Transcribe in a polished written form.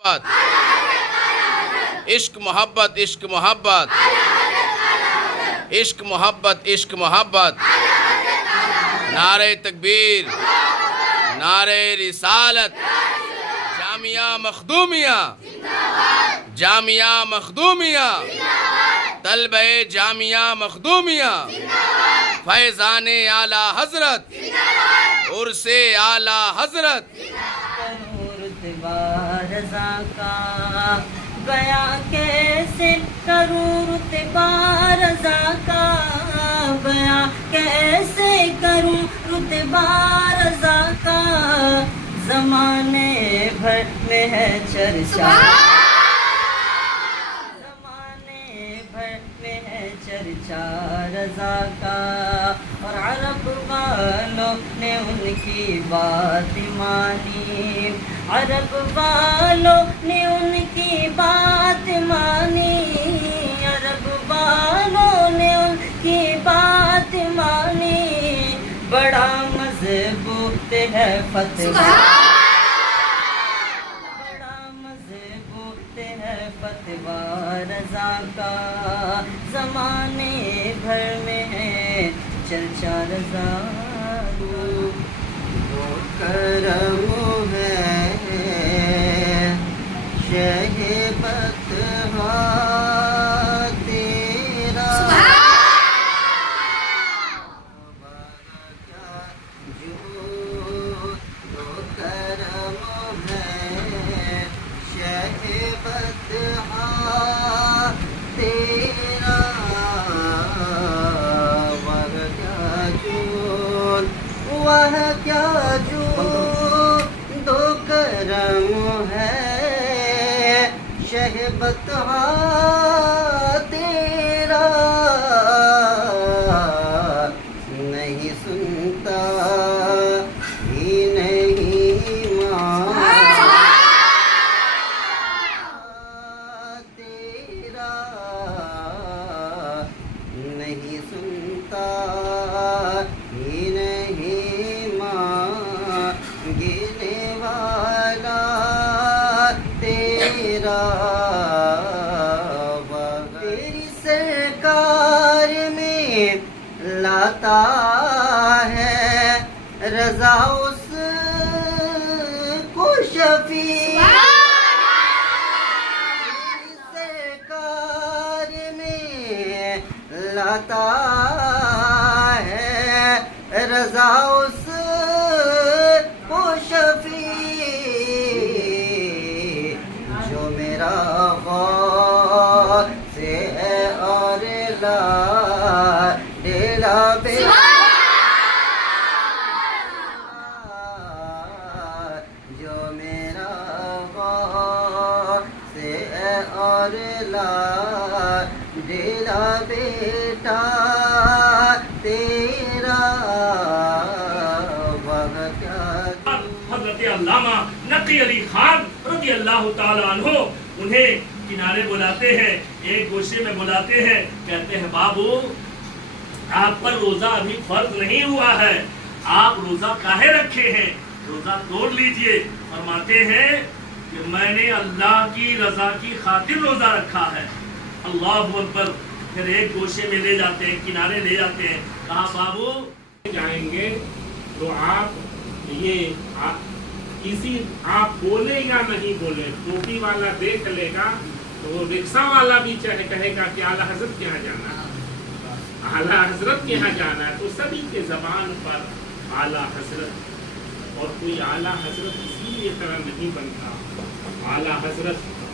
عشق محبت عشق محبت عشق محبت عشق محبت نعرہ تکبیر نعرہ رسالت جامعہ مخدومیہ جامعہ مخدومیہ طلبہ جامعہ مخدومیہ فیضان اعلیٰ حضرت عرس اعلیٰ حضرت رضا کا بیاں کیسے کروں رتبہ رضا کا بیاں کیسے کروں رتبہ رضا کا زمانے بھر میں ہے چرچا زمانے بھر میں ہے چرچا رضا کا اور عرب والوں نے ان کی بات مانی عرب والوں نے ان کی بات مانی عرب والوں نے ان کی بات مانی بڑا مضبوط ہے فتویٰ بڑا مضبوط ہے فتویٰ رضا کا زمانے بھر میں ہے چرچا رضا وہ کرم ہے شہبت تیرا جو کرم ہے شہبت تیرا وہ کیا جو دو کرم ہے شہبت تیرا نہیں سنتا ہی نہیں ماں تیرا نہیں سنتا ہی نہیں مانگنے والا تیرا تیری سرکار میں لاتا ہے رضا اس کو شفیع تیری سرکار میں لاتا ہے رضا اس کو شفیع جو میرا غوث ہے اور لا ڈیلا بے جو میرا غوث ہے اور لا ڈیلا بیٹا تیرا حضرت علامہ نقی علی خان رضی اللہ تعالیٰ عنہ انہیں کنارے بلاتے ہیں ایک گوشے میں بلاتے ہیں کہتے ہیں بابو آپ پر روزہ ابھی فرض نہیں ہوا ہے آپ روزہ کاہے رکھے ہیں روزہ توڑ لیجئے فرماتے ہیں کہ میں نے اللہ کی رضا کی خاطر روزہ رکھا ہے اللہ اکبر پھر ایک گوشے میں لے جاتے ہیں کنارے لے جاتے ہیں کہا بابو جائیں گے تو آپ یہ کسی آپ بولے یا نہیں بولے ٹوپی والا دیکھ لے گا تو وہ رکشہ والا بھی چاہے کہے گا کہ اعلیٰ حضرت کے یہاں جانا ہے اعلیٰ حضرت کے یہاں جانا ہے تو سبھی کے زبان پر اعلیٰ حضرت اور کوئی اعلیٰ حضرت اسی لیے طرح نہیں بنتا اعلیٰ حضرت